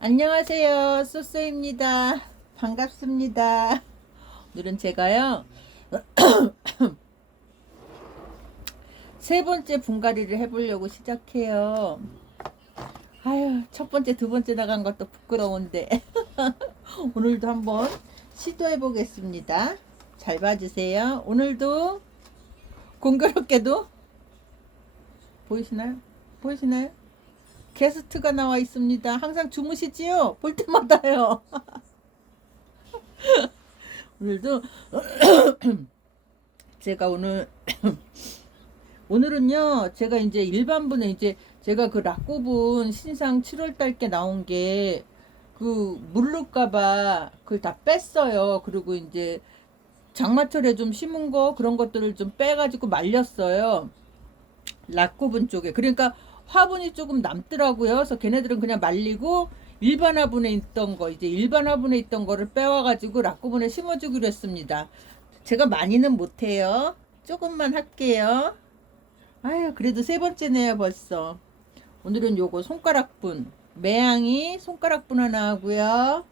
안녕하세요. 쏘쏘입니다. 반갑습니다. 오늘은 제가요, 세 번째 분갈이를 해보려고 시작해요. 아유, 첫 번째, 두 번째 나간 것도 부끄러운데. 오늘도 한번 시도해 보겠습니다. 잘 봐주세요. 오늘도 공교롭게도, 보이시나요? 보이시나요? 게스트가 나와 있습니다. 항상 주무시지요? 볼 때마다요. 오늘도 제가 오늘은요, 제가 이제 일반분에 이제 제가 그 락구분 신상 7월 달께 나온 게 그 물를까봐 그걸 다 뺐어요. 그리고 이제 장마철에 좀 심은 거 그런 것들을 좀 빼가지고 말렸어요. 락구분 쪽에. 그러니까 화분이 조금 남더라고요. 그래서 걔네들은 그냥 말리고 일반 화분에 있던 거, 이제 일반 화분에 있던 거를 빼와가지고 락구분에 심어주기로 했습니다. 제가 많이는 못해요. 조금만 할게요. 아유, 그래도 세 번째네요, 벌써. 오늘은 요거 손가락분. 매양이 손가락분 하나 하고요.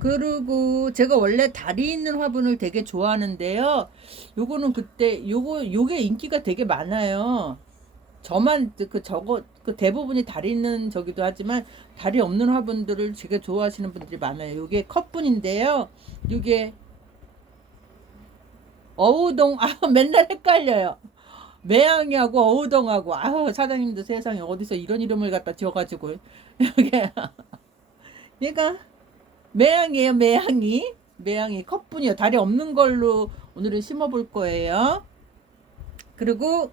그리고 제가 원래 다리 있는 화분을 되게 좋아하는데요. 요거는 그때 요게 인기가 되게 많아요. 저만 그 대부분이 다리 있는 저기도 하지만 다리 없는 화분들을 되게 좋아하시는 분들이 많아요. 요게 컵분인데요. 요게 어우동 맨날 헷갈려요. 매양이하고 어우동하고 사장님도 세상에 어디서 이런 이름을 갖다 지어가지고 이게 얘가 매양이에요. 매양이 컵분이요. 다리 없는 걸로 오늘은 심어볼 거예요. 그리고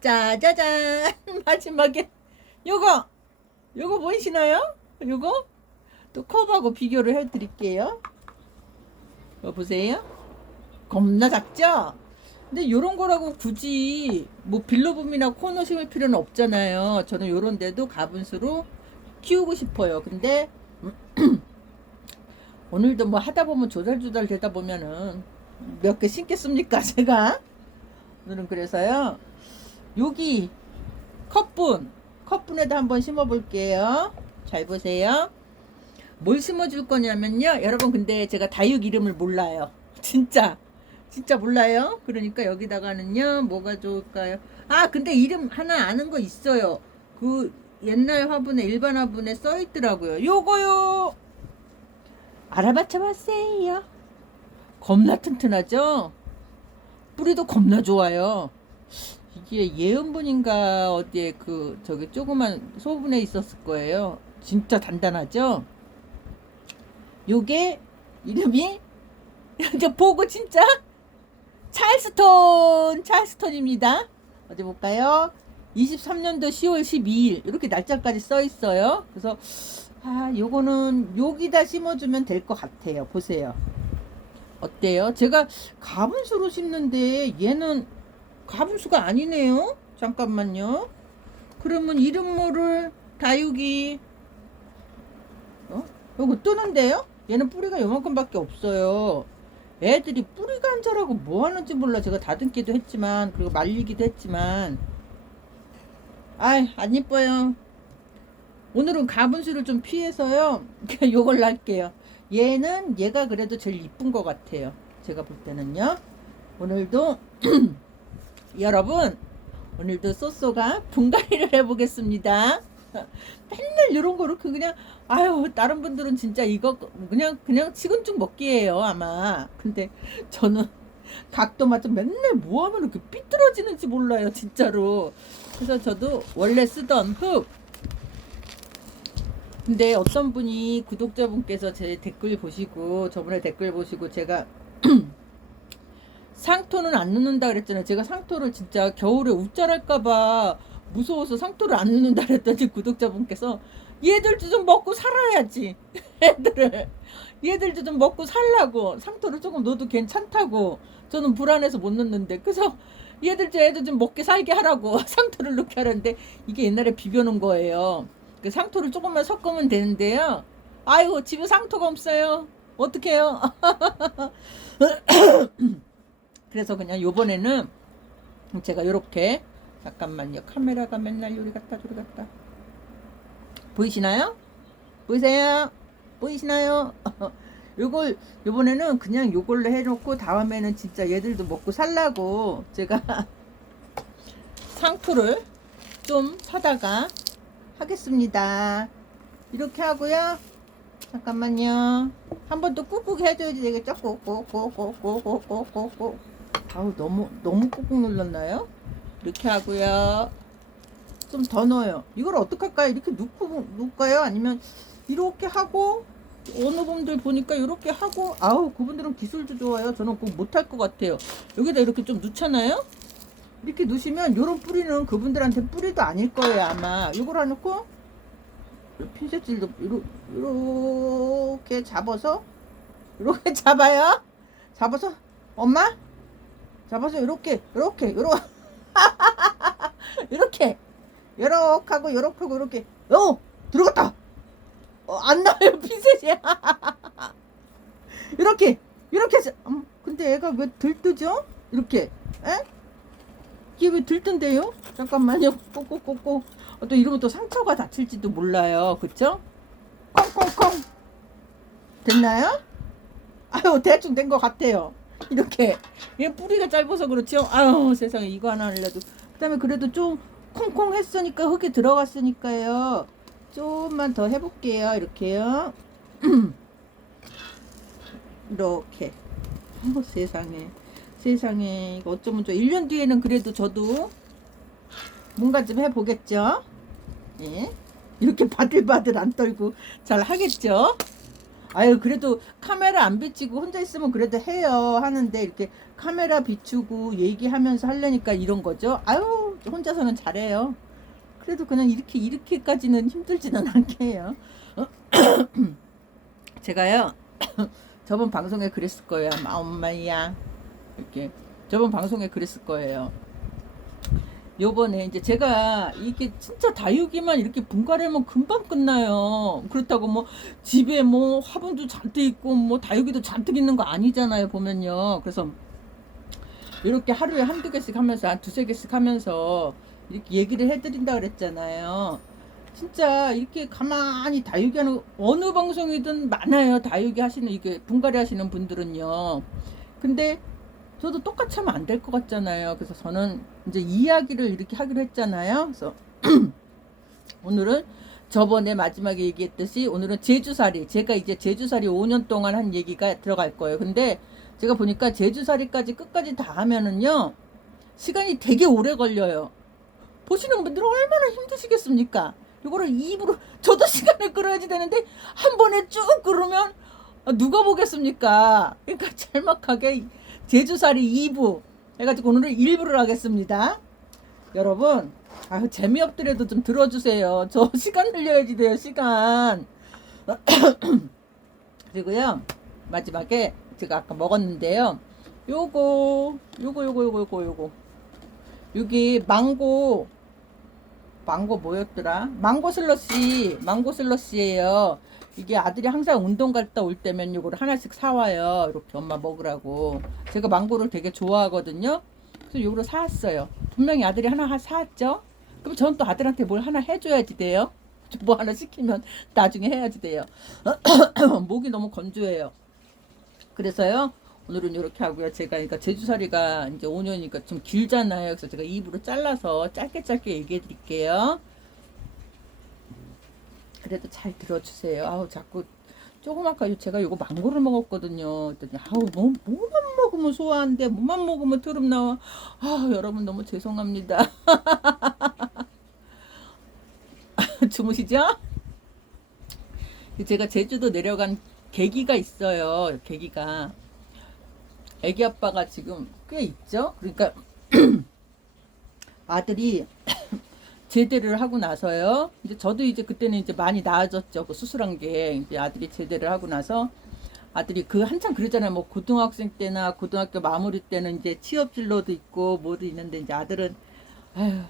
짜자잔 마지막에 요거 보이시나요? 요거 또 컵하고 비교를 해드릴게요. 이거 보세요. 겁나 작죠? 근데 요런 거라고 굳이 뭐 빌로붐이나 코너 심을 필요는 없잖아요. 저는 요런 데도 가분수로 키우고 싶어요. 근데 오늘도 뭐 하다 보면 조달조달 되다 보면은 몇 개 심겠습니까? 제가 오늘은 그래서요. 여기 컵분에다 한번 심어 볼게요. 잘 보세요. 뭘 심어 줄 거냐면요. 여러분, 근데 제가 다육 이름을 몰라요. 진짜 몰라요. 그러니까 여기다가는요, 뭐가 좋을까요? 근데 이름 하나 아는 거 있어요. 그 옛날 화분에, 일반 화분에 써 있더라고요. 요거요. 알아맞혀 봤어요. 겁나 튼튼하죠? 뿌리도 겁나 좋아요. 이게 예은분인가 어디에 그 저기 조그만 소분에 있었을 거예요. 진짜 단단하죠? 요게 이름이 이제 보고 진짜 찰스톤입니다. 어디 볼까요? 23년도 10월 12일 이렇게 날짜까지 써 있어요. 그래서 요거는 여기다 심어주면 될 것 같아요. 보세요. 어때요? 제가 가분수로 심는데 얘는 가분수가 아니네요. 잠깐만요. 그러면 이름 모를 다육이 요거 뜨는데요? 얘는 뿌리가 요만큼밖에 없어요. 애들이 뿌리 간절하고 뭐 하는지 몰라. 제가 다듬기도 했지만 그리고 말리기도 했지만 안 이뻐요. 오늘은 가분수를 좀 피해서요. 요걸 할게요. 얘가 그래도 제일 이쁜 것 같아요. 제가 볼 때는요. 오늘도 여러분, 오늘도 쏘쏘가 분갈이를 해보겠습니다. 맨날 이런 거로 그냥 다른 분들은 진짜 이거 그냥 식은죽 먹기예요 아마. 근데 저는 각도 맞춰 맨날 뭐하면 이렇게 삐뚤어지는지 몰라요 진짜로. 그래서 저도 원래 쓰던 흙, 근데 어떤 분이 구독자분께서 제 댓글 보시고 저번에 댓글 보시고 제가 상토는 안 넣는다 그랬잖아요. 제가 상토를 진짜 겨울에 웃잘할까봐 무서워서 상토를 안 넣는다 그랬더니 구독자분께서 얘들도 좀 먹고 살아야지. 얘들도 좀 먹고 살라고 상토를 조금 넣어도 괜찮다고. 저는 불안해서 못 넣는데 그래서 애들 좀 먹게 살게 하라고 상토를 넣게 하는데 이게 옛날에 비벼놓은 거예요. 그 상토를 조금만 섞으면 되는데요. 아이고 집에 상토가 없어요. 어떡해요? 그래서 그냥 요번에는 제가 요렇게 잠깐만요. 카메라가 맨날 요리 갔다 저리 갔다. 보이시나요? 보이세요? 보이시나요? 요걸 요번에는 그냥 요걸로 해놓고 다음에는 진짜 얘들도 먹고 살라고 제가 상토를 좀 사다가 하겠습니다. 이렇게 하고요. 잠깐만요. 한 번 더 꾹꾹 해줘야지 되겠죠? 꾹꾹꾹꾹꾹꾹꾹꾹꾹. 아우 너무 꾹꾹 눌렀나요? 이렇게 하고요. 좀 더 넣어요. 이걸 어떡할까요? 이렇게 넣을까요? 아니면 이렇게 하고 어느 분들 보니까 이렇게 하고 아우 그분들은 기술도 좋아요. 저는 꼭 못할 것 같아요. 여기다 이렇게 좀 넣잖아요. 이렇게 넣으시면 요런 뿌리는 그분들한테 뿌리도 아닐 거예요 아마. 요걸 해놓고 핀셋질도 이렇게 잡아서 이렇게 잡아요. 잡아서 엄마 잡아서 이렇게 이렇게 이렇게 하고 이렇게 들어갔다. 안 나와요 핀셋이. 이렇게 해서 근데 애가 왜 들뜨죠? 이렇게 에? 이게 왜 들뜬대요? 잠깐만요. 꼭꼭꼭꼭 또 이러면 또 상처가 다칠지도 몰라요. 그쵸? 콩콩콩 됐나요? 아유 대충 된 것 같아요. 이렇게 얘 뿌리가 짧아서 그렇죠. 아유 세상에 이거 하나 하려도 그 다음에 그래도 좀 콩콩 했으니까 흙이 들어갔으니까요. 조금만 더 해볼게요. 이렇게요. 이렇게 세상에 이거 어쩌면 좋아. 1년 뒤에는 그래도 저도 뭔가 좀 해보겠죠. 예. 이렇게 바들바들 안 떨고 잘 하겠죠. 아유 그래도 카메라 안 비치고 혼자 있으면 그래도 해요 하는데 이렇게 카메라 비추고 얘기하면서 하려니까 이런 거죠. 아유 혼자서는 잘해요. 그래도 그냥 이렇게까지는 힘들지는 않게 해요. 제가요 저번 방송에 그랬을 거예요. 엄마야 이렇게 저번 방송에 그랬을 거예요. 요번에 이제 제가 이게 진짜 다육이만 이렇게 분갈이면 금방 끝나요. 그렇다고 뭐 집에 뭐 화분도 잔뜩 있고 뭐 다육이도 잔뜩 있는 거 아니잖아요 보면요. 그래서 이렇게 하루에 한두 개씩 하면서 한 두세 개씩 하면서 이렇게 얘기를 해드린다 그랬잖아요. 진짜 이렇게 가만히 다육이 하는 어느 방송이든 많아요. 다육이 하시는 이게 분갈이 하시는 분들은요. 근데 저도 똑같이 하면 안 될 것 같잖아요. 그래서 저는 이제 이야기를 이렇게 하기로 했잖아요. 그래서 오늘은 저번에 마지막에 얘기했듯이 오늘은 제주살이 제가 이제 제주살이 5년 동안 한 얘기가 들어갈 거예요. 근데 제가 보니까 제주살이까지 끝까지 다 하면은요 시간이 되게 오래 걸려요. 보시는 분들은 얼마나 힘드시겠습니까? 이거를 입으로 저도 시간을 끌어야지 되는데 한 번에 쭉 끌으면 누가 보겠습니까? 그러니까 짤막하게 제주살이 2부 해가지고 오늘은 1부를 하겠습니다. 여러분 아유 재미없더라도 좀 들어주세요. 저 시간 늘려야지 돼요 시간. 그리고요 마지막에 제가 아까 먹었는데요. 요거 여기 망고 뭐였더라? 망고 슬러시예요. 이게 아들이 항상 운동 갔다 올 때면 요거를 하나씩 사와요. 이렇게 엄마 먹으라고. 제가 망고를 되게 좋아하거든요. 그래서 요거를 사왔어요. 분명히 아들이 하나 사왔죠. 그럼 전 또 아들한테 뭘 하나 해줘야지 돼요. 뭐 하나 시키면 나중에 해야지 돼요. 목이 너무 건조해요. 그래서요. 오늘은 이렇게 하고요. 제가 그러니까 제주살이가 이제 5년이니까 좀 길잖아요. 그래서 제가 입으로 잘라서 짧게 얘기해 드릴게요. 그래도 잘 들어주세요. 아우 자꾸 조그맣게 제가 요거 망고를 먹었거든요. 아우 뭐만 먹으면 소화한데 뭐만 먹으면 트름 나와. 아 여러분 너무 죄송합니다. 주무시죠? 제가 제주도 내려간 계기가 있어요. 계기가 애기 아빠가 지금 꽤 있죠. 그러니까 아들이 제대를 하고 나서요. 이제 저도 이제 그때는 이제 많이 나아졌죠. 그 수술한 게 이제 아들이 제대를 하고 나서 아들이 그 한참 그러잖아요. 뭐 고등학생 때나 고등학교 마무리 때는 이제 취업 진로도 있고 뭐도 있는데 이제 아들은 아휴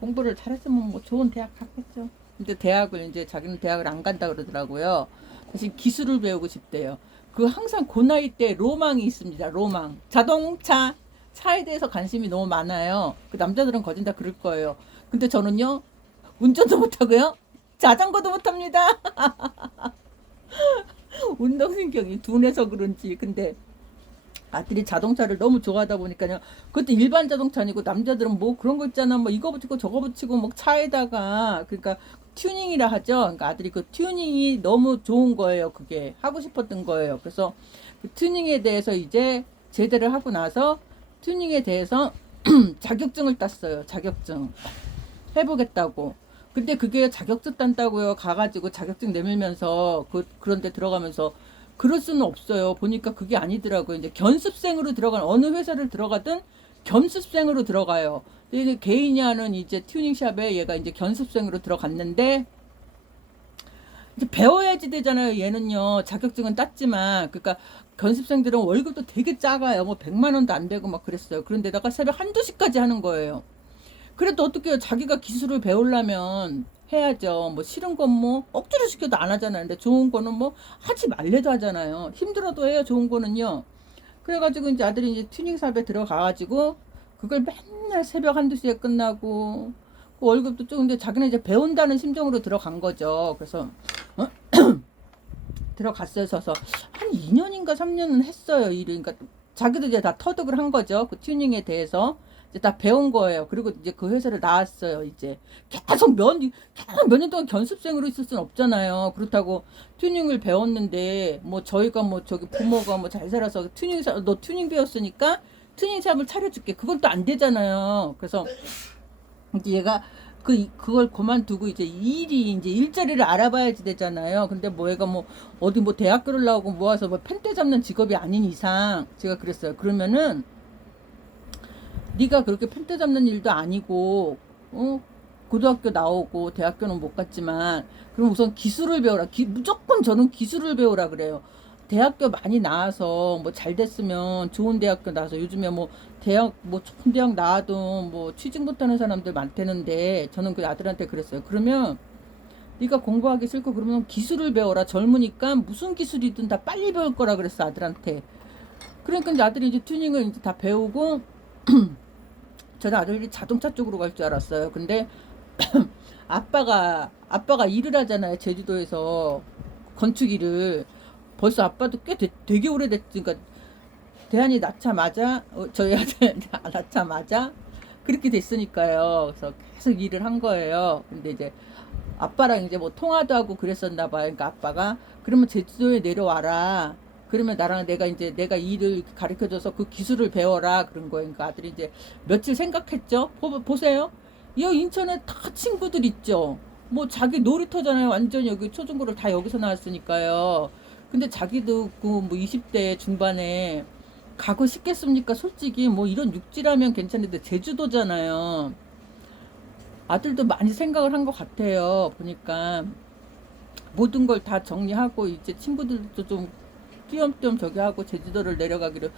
공부를 잘했으면 뭐 좋은 대학 갔겠죠. 근데 대학을 이제 자기는 대학을 안 간다 그러더라고요. 대신 기술을 배우고 싶대요. 그 항상 그 나이 때 로망이 있습니다. 로망. 자동차 차에 대해서 관심이 너무 많아요. 그 남자들은 거진 다 그럴 거예요. 근데 저는요 운전도 못하고요 자전거도 못합니다. 운동신경이 둔해서 그런지. 근데 아들이 자동차를 너무 좋아하다 보니까요. 그것도 일반 자동차 아니고 남자들은 뭐 그런 거 있잖아. 뭐 이거 붙이고 저거 붙이고 뭐 차에다가 그러니까 튜닝이라 하죠. 그러니까 아들이 그 튜닝이 너무 좋은 거예요. 그게 하고 싶었던 거예요. 그래서 그 튜닝에 대해서 이제 제대를 하고 나서 튜닝에 대해서 자격증을 땄어요. 자격증 해보겠다고. 근데 그게 자격증 딴다고요. 가가지고 자격증 내밀면서 그런데 들어가면서 그럴 수는 없어요. 보니까 그게 아니더라고요. 이제 견습생으로 들어가는 어느 회사를 들어가든 견습생으로 들어가요. 근데 개인이 하는 이제 튜닝샵에 얘가 이제 견습생으로 들어갔는데 이제 배워야지 되잖아요. 얘는요. 자격증은 땄지만 그러니까 견습생들은 월급도 되게 작아요. 뭐 100만 원도 안 되고 막 그랬어요. 그런데다가 새벽 1~2시까지 하는 거예요. 그래도 어떻게 해요? 자기가 기술을 배우려면 해야죠. 뭐 싫은 건 뭐 억지로 시켜도 안 하잖아요. 근데 좋은 거는 뭐 하지 말래도 하잖아요. 힘들어도 해요. 좋은 거는요. 그래가지고 이제 아들이 이제 튜닝샵에 들어가가지고 그걸 맨날 새벽 1~2시에 끝나고 그 월급도 좀 근데 자기는 이제 배운다는 심정으로 들어간 거죠. 그래서 어? 들어갔어요. 서서 한 2년인가 3년은 했어요. 일을. 그러니까 자기도 이제 다 터득을 한 거죠. 그 튜닝에 대해서. 이제 다 배운 거예요. 그리고 이제 그 회사를 나왔어요. 이제 계속 몇 년 동안 견습생으로 있을 수는 없잖아요. 그렇다고 튜닝을 배웠는데 뭐 저희가 뭐 저기 부모가 뭐 잘 살아서 너 튜닝 배웠으니까 튜닝샵을 차려줄게. 그건 또 안 되잖아요. 그래서 이제 얘가 그걸 그만두고 이제 이제 일자리를 알아봐야지 되잖아요. 근데 뭐 얘가 뭐 어디 뭐 대학교를 나오고 모아서 뭐 펜대 잡는 직업이 아닌 이상 제가 그랬어요. 그러면은 네가 그렇게 펜트 잡는 일도 아니고 고등학교 나오고 대학교는 못 갔지만 그럼 우선 기술을 배워라. 무조건 저는 기술을 배우라 그래요. 대학교 많이 나와서 뭐 잘 됐으면 좋은 대학교 나와서 요즘에 뭐 대학 뭐 좋은 대학 나와도 뭐 취직 못하는 사람들 많대는데 저는 그 아들한테 그랬어요. 그러면 네가 공부하기 싫고 그러면 기술을 배워라. 젊으니까 무슨 기술이든 다 빨리 배울 거라 그랬어 아들한테. 그러니까 이제 아들이 이제 튜닝을 이제 다 배우고 저는 아들이 자동차 쪽으로 갈 줄 알았어요. 근데 아빠가 일을 하잖아요. 제주도에서 건축 일을. 벌써 아빠도 꽤 되게 오래됐지. 그러니까 대한이 낳자마자 저희 아들 낳자마자 그렇게 됐으니까요. 그래서 계속 일을 한 거예요. 근데 이제 아빠랑 이제 뭐 통화도 하고 그랬었나 봐요. 그러니까 아빠가 그러면 제주도에 내려와라. 그러면 나랑 내가 일을 가르쳐줘서 그 기술을 배워라 그런 거예요. 그러니까 아들이 이제 며칠 생각했죠. 보세요. 이 인천에 다 친구들 있죠. 뭐 자기 놀이터잖아요. 완전 여기 초중고를 다 여기서 나왔으니까요. 근데 자기도 그 뭐 20대 중반에 가고 싶겠습니까? 솔직히 뭐 이런 육지라면 괜찮은데 제주도잖아요. 아들도 많이 생각을 한 것 같아요. 보니까 모든 걸 다 정리하고 이제 친구들도 좀 띄엄띄엄 저기 하고 제주도를 내려가기로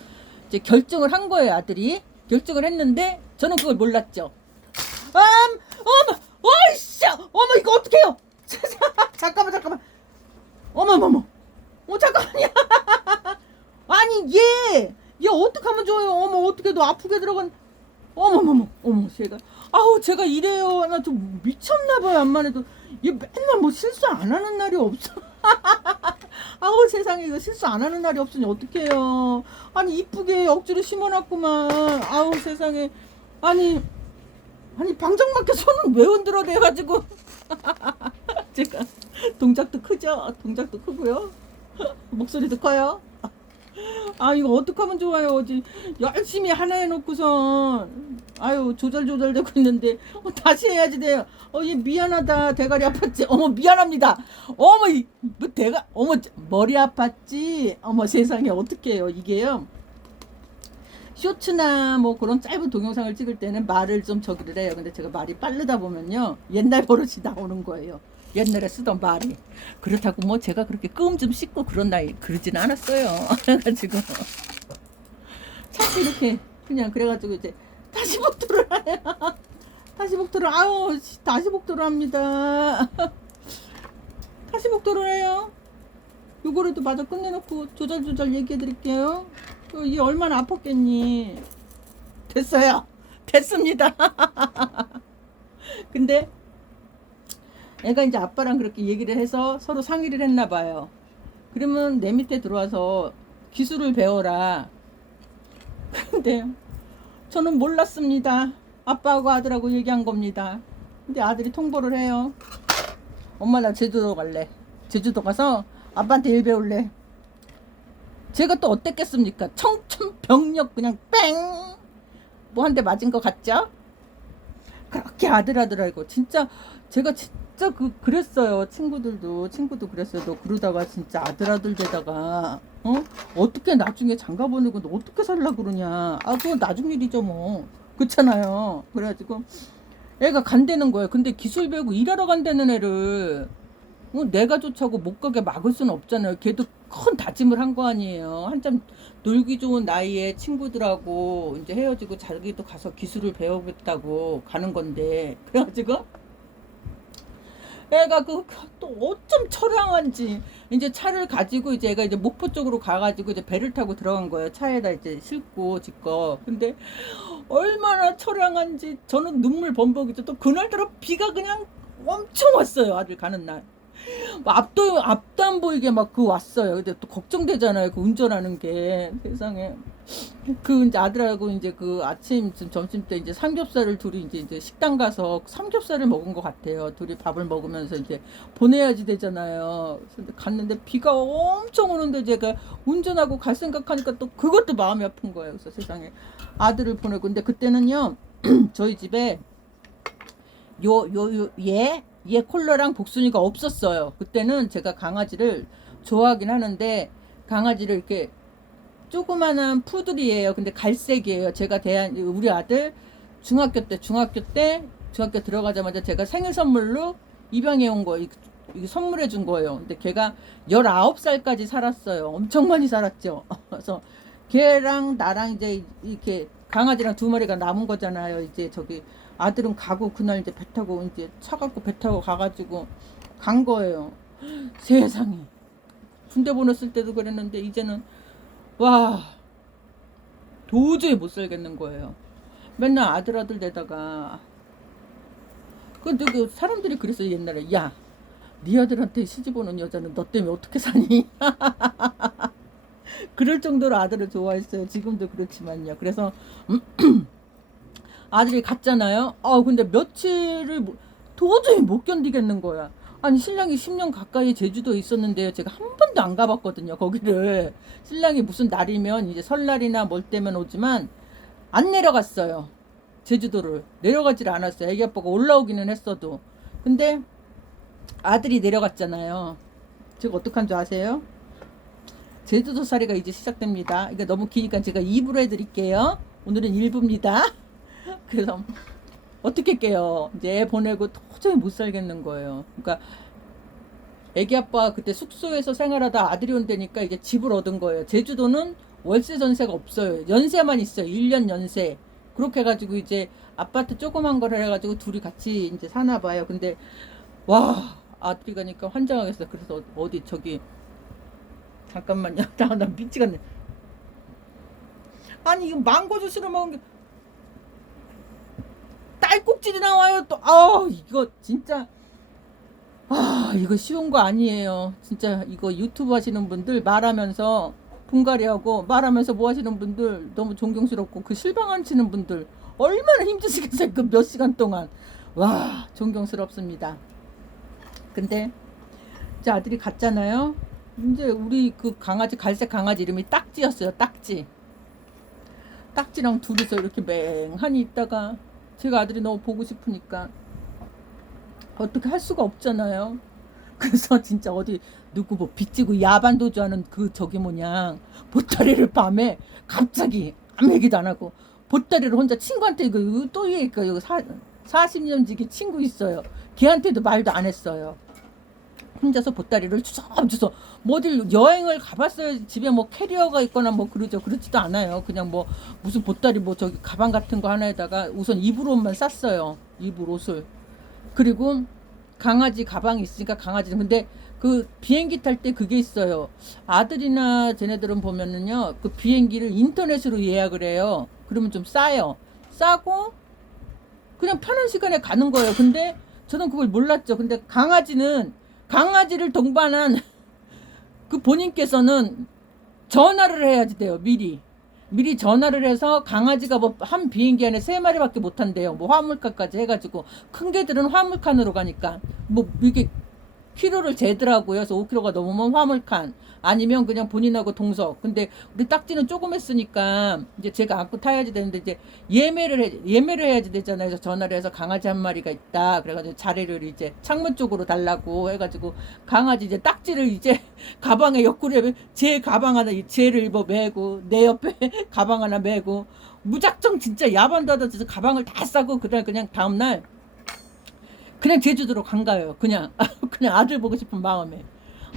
이제 결정을 한 거예요. 아들이 결정을 했는데 저는 그걸 몰랐죠. 어머, 어이씨, 어머 이거 어떡해요? 잠깐만. 어머머머, 잠깐만요. 아니 얘 어떡하면 좋아요? 어머 어떻게 너 아프게 들어간? 어머머머, 어머 제가 이래요. 나 좀 미쳤나봐요. 암만 해도 얘 맨날 뭐 실수 안 하는 날이 없어. 아우 세상에 이거 실수 안 하는 날이 없으니 어떡해요. 아니 이쁘게 억지로 심어놨구만. 아우 세상에. 아니 방정맞게 손은 왜 흔들어대가지고. 제가 동작도 크죠. 동작도 크고요. 목소리도 커요. 아 이거 어떡하면 좋아요. 열심히 하나 해놓고선 아유 조절되고 있는데 다시 해야지 돼요. 얘 미안하다. 대가리 아팠지. 어머 미안합니다. 어머 뭐 어머 머리 아팠지. 어머 세상에 어떡해요. 이게요. 쇼츠나 뭐 그런 짧은 동영상을 찍을 때는 말을 좀 저기를 해요. 근데 제가 말이 빠르다 보면요 옛날 버릇이 나오는 거예요. 옛날에 쓰던 말이. 그렇다고 뭐 제가 그렇게 끔 좀 씻고 그런 나이 그러진 않았어요. 그래가지고 자꾸 이렇게 그냥 그래가지고 이제 다시 복도를 해요. 다시 복도를 다시 복도를 합니다. 다시 복도를 해요. 요거라도 마저 끝내놓고 조절 얘기해 드릴게요. 이 얼마나 아팠겠니. 됐습니다. 근데 애가 이제 아빠랑 그렇게 얘기를 해서 서로 상의를 했나 봐요. 그러면 내 밑에 들어와서 기술을 배워라. 근데 저는 몰랐습니다. 아빠하고 아들하고 얘기한 겁니다. 근데 아들이 통보를 해요. 엄마 나 제주도 갈래. 제주도 가서 아빠한테 일 배울래. 제가 또 어땠겠습니까? 청천벽력 그냥 뺑! 뭐 한 대 맞은 것 같죠? 그렇게 아들하더라고. 진짜 제가 진짜 그랬어요. 친구도 그랬어요. 너 그러다가 진짜 아들 되다가 어떻게 나중에 장가 보내고 너 어떻게 살라 그러냐. 아 그건 나중 일이죠 뭐. 그렇잖아요. 그래가지고 애가 간다는 거예요. 근데 기술 배우고 일하러 간다는 애를 내가 쫓아고 못 가게 막을 수는 없잖아요. 걔도 큰 다짐을 한 거 아니에요. 한참 놀기 좋은 나이에 친구들하고 이제 헤어지고 자기도 가서 기술을 배우겠다고 가는 건데 그래가지고 애가 또 어쩜 처량한지 이제 차를 가지고 이제 애가 이제 목포 쪽으로 가가지고 이제 배를 타고 들어간 거예요. 차에다 이제 싣고 지거. 근데 얼마나 처량한지 저는 눈물 범벅이죠. 또 그날 따라 비가 그냥 엄청 왔어요. 아들 가는 날. 앞도 안 보이게 막 왔어요. 근데 또 걱정되잖아요. 그 운전하는 게 세상에. 이제 아들하고 이제 아침 점심 때 이제 삼겹살을 둘이 이제 식당 가서 삼겹살을 먹은 것 같아요. 둘이 밥을 먹으면서 이제 보내야지 되잖아요. 근데 갔는데 비가 엄청 오는데 제가 운전하고 갈 생각하니까 또 그것도 마음이 아픈 거예요. 그래서 세상에 아들을 보내고 근데 그때는요 저희 집에 얘 콜라랑 복순이가 없었어요. 그때는 제가 강아지를 좋아하긴 하는데 강아지를 이렇게 조그만한 푸들이에요. 근데 갈색이에요. 제가 우리 아들 중학교 들어가자마자 제가 생일 선물로 입양해 온 거, 이게 선물해 준 거예요. 근데 걔가 19살까지 살았어요. 엄청 많이 살았죠. 그래서 걔랑 나랑 이제 이렇게 강아지랑 두 마리가 남은 거잖아요. 이제 저기 아들은 가고 그날 이제 배 타고 이제 차 갖고 배 타고 가가지고 간 거예요. 세상에. 군대 보냈을 때도 그랬는데 이제는 와 도저히 못 살겠는 거예요. 맨날 아들 되다가 근데 사람들이 그랬어요. 옛날에 야 네 아들한테 시집 오는 여자는 너 때문에 어떻게 사니? 그럴 정도로 아들을 좋아했어요. 지금도 그렇지만요. 그래서 아들이 갔잖아요. 근데 며칠을 도저히 못 견디겠는 거야. 아니 신랑이 10년 가까이 제주도에 있었는데요. 제가 한 번도 안 가봤거든요. 거기를 신랑이 무슨 날이면 이제 설날이나 뭘 때면 오지만 안 내려갔어요. 제주도를 내려가질 않았어요. 애기 아빠가 올라오기는 했어도. 근데 아들이 내려갔잖아요. 제가 어떡한 줄 아세요? 제주도 살이가 이제 시작됩니다. 이게 너무 기니까 제가 2부로 해드릴게요. 오늘은 1부입니다. 그래서 어떻게 할게요? 이제 애 보내고 도저히 못 살겠는 거예요. 그러니까 애기 아빠 그때 숙소에서 생활하다 아들이 온다니까 이제 집을 얻은 거예요. 제주도는 월세 전세가 없어요. 연세만 있어요. 1년 연세. 그렇게 해가지고 이제 아파트 조그만 걸 해가지고 둘이 같이 이제 사나 봐요. 근데 와 아들이 가니까 환장하겠어. 그래서 어디 저기 잠깐만요. 나 미치겠네. 아니 이거 망고 주스를 먹은 게 딸꾹질이 나와요. 또 이거 진짜 이거 쉬운 거 아니에요. 진짜 이거 유튜브 하시는 분들 말하면서 분갈이하고 말하면서 뭐 하시는 분들 너무 존경스럽고 그 실방하시는 분들 얼마나 힘드시겠어요. 그 몇 시간 동안. 와 존경스럽습니다. 근데 이제 아들이 갔잖아요. 이제 우리 그 강아지 갈색 강아지 이름이 딱지였어요. 딱지랑 둘이서 이렇게 맹하니 있다가 제가 아들이 너무 보고 싶으니까 어떻게 할 수가 없잖아요. 그래서 진짜 어디 누구 뭐 빚지고 야반 도주하는 저기 뭐냐 보따리를 밤에 갑자기 아무 얘기도 안 하고 보따리를 혼자 친구한테 이거 또 얘기니까 이거 40년 지기 친구 있어요. 걔한테도 말도 안 했어요. 혼자서 보따리를 주섬주섬 뭐 어딜 여행을 가봤어요. 집에 뭐 캐리어가 있거나 뭐 그렇지도 않아요. 그냥 뭐 무슨 보따리 뭐 저기 가방 같은 거 하나에다가 우선 이불 옷만 쌌어요. 이불 옷을. 그리고 강아지 가방이 있으니까 강아지는 근데 그 비행기 탈 때 그게 있어요. 아들이나 쟤네들은 보면은요 그 비행기를 인터넷으로 예약을 해요. 그러면 좀 싸요. 싸고 그냥 편한 시간에 가는 거예요. 근데 저는 그걸 몰랐죠. 근데 강아지를 동반한 그 본인께서는 전화를 해야지 돼요. 미리 전화를 해서 강아지가 뭐 한 비행기 안에 3마리밖에 못 한대요. 뭐 화물칸까지 해가지고 큰 개들은 화물칸으로 가니까 뭐 이게 키로를 재더라고요. 그래서 5kg가 넘으면 화물칸 아니면 그냥 본인하고 동석. 근데 우리 딱지는 조그맸으니까 이제 제가 안고 타야지 되는데 이제 예매를 해야지 되잖아요. 그래서 전화를 해서 강아지 한 마리가 있다. 그래가지고 자리를 이제 창문 쪽으로 달라고 해가지고 강아지 이제 딱지를 이제 가방에 옆구리에 제 가방 하나 쟤를 뭐 메고 내 옆에 가방 하나 메고 무작정 진짜 야반도 하다 진짜 가방을 다 싸고 그냥 다음날 그냥 제주도로 간 거예요. 그냥 그냥 아들 보고 싶은 마음에.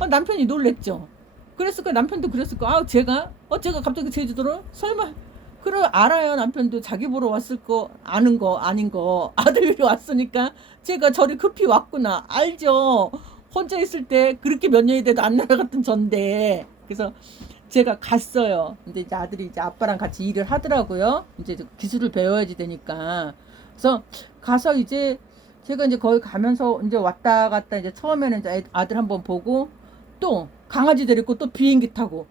남편이 놀랬죠. 그랬을 거야. 남편도 그랬을 거야. 제가 갑자기 제주도로 설마. 그래 알아요. 남편도 자기 보러 왔을 거 아는 거 아닌 거 아들이 왔으니까 제가 저리 급히 왔구나 알죠. 혼자 있을 때 그렇게 몇 년이 돼도 안 날아갔던 전데. 그래서 제가 갔어요. 근데 이제 아들이 이제 아빠랑 같이 일을 하더라고요. 이제 기술을 배워야지 되니까. 그래서 가서 이제 제가 이제 거기 가면서 이제 왔다 갔다 이제 처음에는 이제 아들 한번 보고 또 강아지 데리고 또 비행기 타고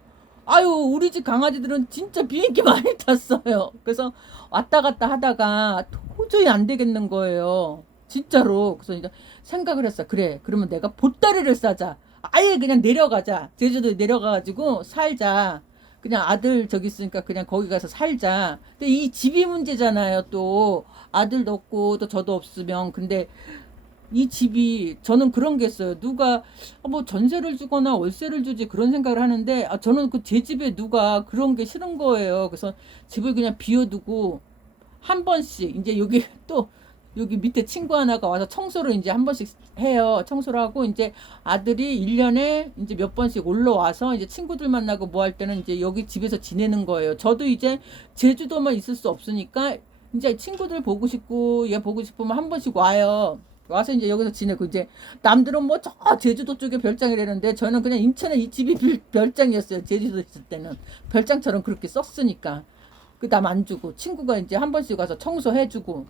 아유 우리 집 강아지들은 진짜 비행기 많이 탔어요. 그래서 왔다 갔다 하다가 도저히 안 되겠는 거예요. 진짜로. 그래서 이제 생각을 했어. 그래 그러면 내가 보따리를 싸자. 아예 그냥 내려가자. 제주도에 내려가가지고 살자. 그냥 아들 저기 있으니까 그냥 거기 가서 살자. 근데 이 집이 문제잖아요. 또 아들도 없고 또 저도 없으면. 근데 이 집이 저는 그런 게 있어요. 누가 뭐 전세를 주거나 월세를 주지 그런 생각을 하는데 저는 그 제 집에 누가 그런 게 싫은 거예요. 그래서 집을 그냥 비워두고 한 번씩 이제 여기 또 여기 밑에 친구 하나가 와서 청소를 이제 한 번씩 해요. 청소를 하고 이제 아들이 1년에 이제 몇 번씩 올라와서 이제 친구들 만나고 뭐 할 때는 이제 여기 집에서 지내는 거예요. 저도 이제 제주도만 있을 수 없으니까 이제 친구들 보고 싶고 얘 보고 싶으면 한 번씩 와요. 와서 이제 여기서 지내고 이제 남들은 뭐 저 제주도 쪽에 별장이라는데 저는 그냥 인천에 이 집이 별장이었어요. 제주도 있을 때는 별장처럼 그렇게 썼으니까 그 남 안 주고 친구가 이제 한 번씩 와서 청소해주고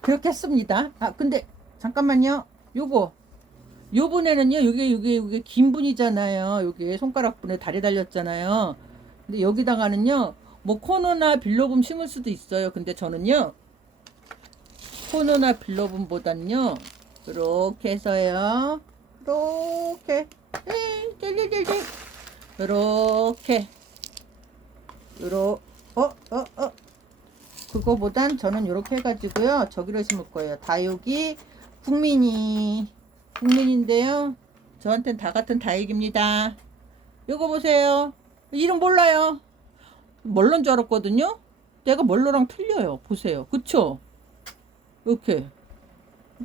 그렇게 했습니다. 근데 잠깐만요. 요번에는요. 요게 긴 분이잖아요. 요게 손가락 분에 다리 달렸잖아요. 근데 여기다가는요. 뭐 코너나 빌로금 심을 수도 있어요. 근데 저는요. 코너나 빌로금보다는요. 이렇게 해서요. 이렇게 이렇게 그거보단 저는 이렇게 해가지고요. 저기를 심을 거예요. 다육이 국민인데요. 저한텐 다 같은 다육입니다. 이거 보세요. 이름 몰라요. 멀론 줄 알았거든요. 내가 멀로랑 틀려요. 보세요. 그쵸? 이렇게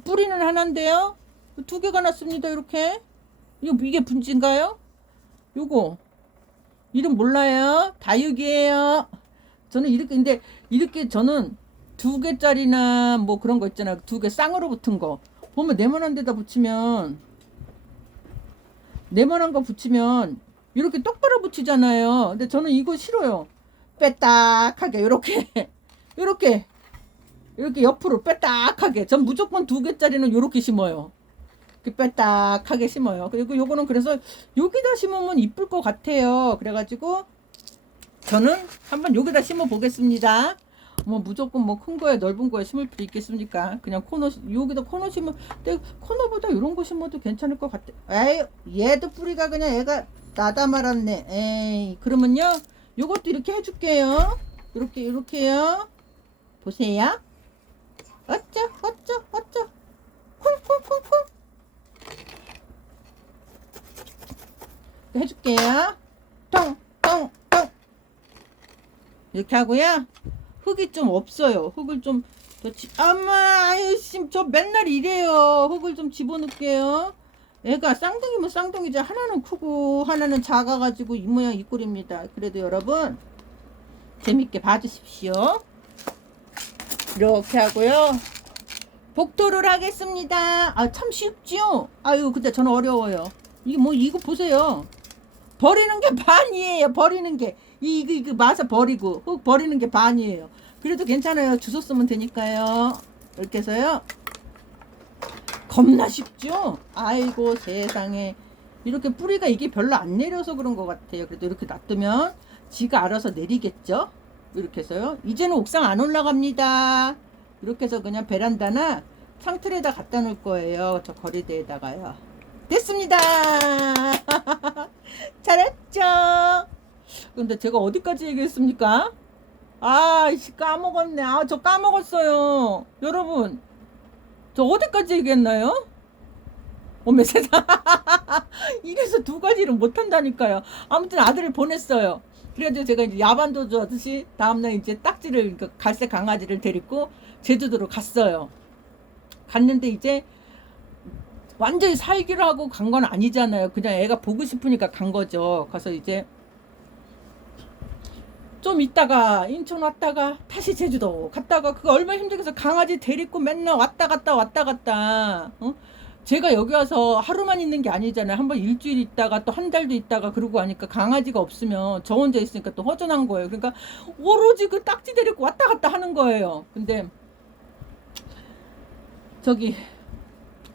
뿌리는 하나인데요. 2개가 났습니다. 이렇게 이게 분지인가요? 요거 이름 몰라요. 다육이에요. 저는 이렇게 근데 이렇게 저는 2개짜리나 뭐 그런 거 있잖아요. 2개 쌍으로 붙은 거 보면 네모난 데다 붙이면 네모난 거 붙이면 이렇게 똑바로 붙이잖아요. 근데 저는 이거 싫어요. 빼딱하게 이렇게 이렇게 옆으로 빼딱하게. 전 무조건 2개짜리는 이렇게 심어요. 이렇게 빼딱하게 심어요. 그리고 요거는 그래서 여기다 심으면 이쁠 것 같아요. 그래가지고 저는 한번 여기다 심어 보겠습니다. 뭐 무조건 뭐 큰 거에 넓은 거에 심을 필요 있겠습니까? 그냥 여기다 코너 심으면 코너보다 이런 거 심어도 괜찮을 것 같아. 에이 얘도 뿌리가 그냥 얘가 나다 말았네. 에이 그러면요 요것도 이렇게 해줄게요. 이렇게요. 보세요. 어쩌 쿵쿵쿵쿵 해줄게요. 통통통 이렇게 하고요. 흙이 좀 없어요. 흙을 좀 아이씨 저 맨날 이래요. 흙을 좀 집어넣을게요. 애가 쌍둥이면 쌍둥이지 하나는 크고 하나는 작아가지고 이 모양 이 꼴입니다. 그래도 여러분 재밌게 봐주십시오. 이렇게 하고요. 복도를 하겠습니다. 참 쉽지요? 아유 근데 저는 어려워요. 이거 보세요. 버리는 게 반이에요. 버리는 게 이거 마사 버리고 흙 버리는 게 반이에요. 그래도 괜찮아요. 주워 쓰면 되니까요. 이렇게 해서요. 겁나 쉽죠? 아이고 세상에. 이렇게 뿌리가 이게 별로 안 내려서 그런 것 같아요. 그래도 이렇게 놔두면 지가 알아서 내리겠죠? 이렇게 해서요. 이제는 옥상 안 올라갑니다. 이렇게 해서 그냥 베란다나 창틀에다 갖다 놓을 거예요. 저 거리대에다가요. 됐습니다. 잘했죠? 근데 제가 어디까지 얘기했습니까? 까먹었네. 저 까먹었어요. 여러분, 저 어디까지 얘기했나요? 어메 세상. 이래서 두 가지를 못한다니까요. 아무튼 아들을 보냈어요. 그래가지고 제가 이제 야반도주 하듯이 다음날 이제 딱지를, 그러니까 갈색 강아지를 데리고 제주도로 갔어요. 갔는데 이제 완전히 살기로 하고 간 건 아니잖아요. 그냥 애가 보고 싶으니까 간 거죠. 가서 이제 좀 있다가 인천 왔다가 다시 제주도 갔다가 그거 얼마나 힘들겠어. 강아지 데리고 맨날 왔다 갔다 왔다 갔다. 제가 여기 와서 하루만 있는 게 아니잖아요. 한번 일주일 있다가 또 한 달도 있다가 그러고 하니까 강아지가 없으면 저 혼자 있으니까 또 허전한 거예요. 그러니까 오로지 그 딱지 데리고 왔다 갔다 하는 거예요. 근데 저기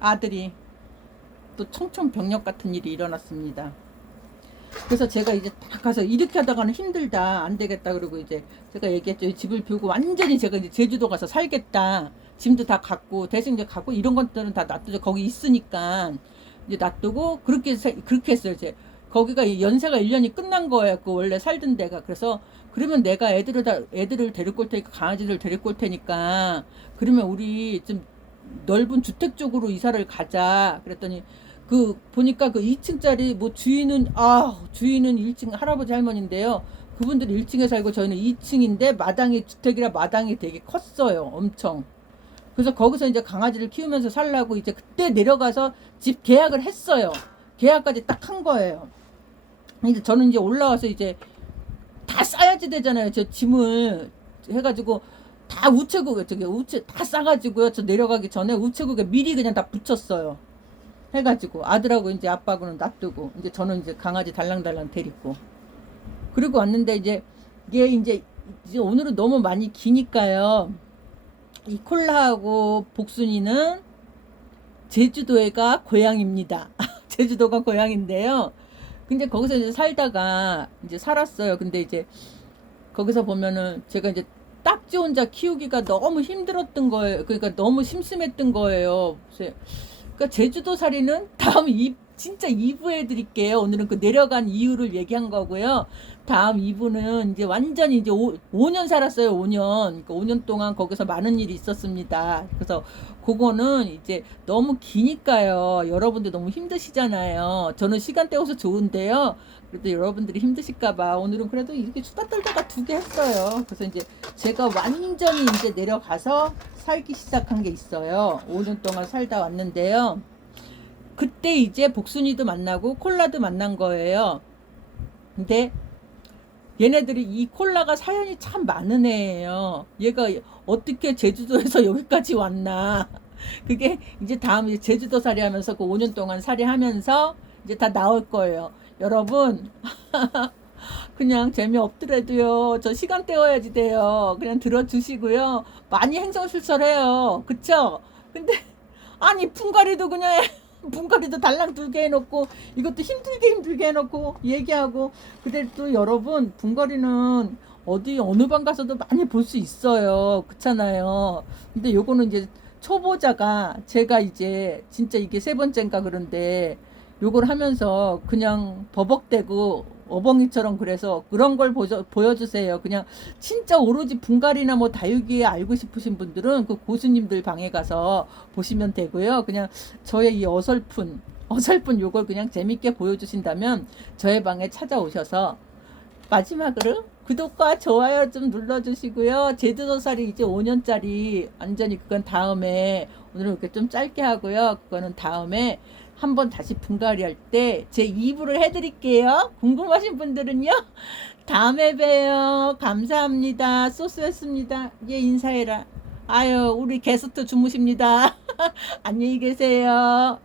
아들이 또 청천벽력 같은 일이 일어났습니다. 그래서 제가 이제 딱 가서 이렇게 하다가는 힘들다, 안 되겠다, 그러고 이제 제가 얘기했죠. 집을 비우고 완전히 제가 이제 제주도 가서 살겠다. 짐도 다 갖고 대신 이제 갖고 이런 것들은 다 놔두죠. 거기 있으니까 이제 놔두고 그렇게 했어요. 이제 거기가 연세가 1년이 끝난 거예요. 그 원래 살던 데가. 그래서 그러면 내가 애들을 데리고 올 테니까, 강아지를 데리고 올 테니까, 그러면 우리 좀 넓은 주택 쪽으로 이사를 가자. 그랬더니 보니까 그 2층짜리 뭐 주인은 1층 할아버지 할머니인데요. 그분들이 1층에 살고 저희는 2층인데 주택이라 마당이 되게 컸어요. 엄청. 그래서 거기서 이제 강아지를 키우면서 살라고 이제 그때 내려가서 집 계약을 했어요. 계약까지 딱 한 거예요. 근데 저는 이제 올라와서 이제 다 싸야지 되잖아요. 저 짐을 해가지고 다 우체 다 싸가지고요. 저 내려가기 전에 우체국에 미리 그냥 다 붙였어요. 해가지고 아들하고 이제 아빠하고는 놔두고 이제 저는 이제 강아지 달랑달랑 데리고 그리고 왔는데 이제 이게 이제 오늘은 너무 많이 기니까요. 이 콜라하고 복순이는 제주도가 고향입니다. 제주도가 고향인데요. 근데 거기서 이제 살다가 이제 살았어요. 근데 이제 거기서 보면은 제가 이제 딱지 혼자 키우기가 너무 힘들었던 거예요. 그러니까 너무 심심했던 거예요. 그러니까 제주도 살이는 진짜 2부 해드릴게요. 오늘은 그 내려간 이유를 얘기한 거고요. 다음 2부는 이제 완전히 이제 5년 살았어요. 5년. 그러니까 5년 동안 거기서 많은 일이 있었습니다. 그래서 그거는 이제 너무 기니까요. 여러분들 너무 힘드시잖아요. 저는 시간 때워서 좋은데요. 그래도 여러분들이 힘드실까봐 오늘은 그래도 이렇게 수다 떨다가 2개 했어요. 그래서 이제 제가 완전히 이제 내려가서 살기 시작한 게 있어요. 5년 동안 살다 왔는데요. 그때 이제 복순이도 만나고 콜라도 만난 거예요. 근데 얘네들이 이 콜라가 사연이 참 많은 애예요. 얘가 어떻게 제주도에서 여기까지 왔나. 그게 이제 다음 이제 제주도 살이 하면서 그 5년 동안 살이 하면서 이제 다 나올 거예요. 여러분 그냥 재미없더라도요. 저 시간 때워야지 돼요. 그냥 들어주시고요. 많이 행성술설해요. 그쵸? 근데 아니 분갈이도 그냥 분갈이도 달랑 2개 해놓고 이것도 힘들게 해놓고 얘기하고 근데 또 여러분 분갈이는 어느 방 가서도 많이 볼 수 있어요. 그렇잖아요. 근데 요거는 이제 초보자가 제가 이제 진짜 이게 3번째인가 그런데 요걸 하면서 그냥 버벅대고 어벙이처럼 그래서 그런 걸 보여주세요. 그냥 진짜 오로지 분갈이나 뭐 다육이에 알고 싶으신 분들은 그 고수님들 방에 가서 보시면 되고요. 그냥 저의 이 어설픈 요걸 그냥 재밌게 보여주신다면 저의 방에 찾아오셔서 마지막으로 구독과 좋아요 좀 눌러주시고요. 제주도살이 이제 5년짜리 완전히 그건 다음에 오늘은 이렇게 좀 짧게 하고요. 그거는 다음에 한번 다시 분갈이 할 때 제 2부를 해드릴게요. 궁금하신 분들은요. 다음에 봬요. 감사합니다. 소스였습니다. 예, 인사해라. 아유, 우리 게스트 주무십니다. 안녕히 계세요.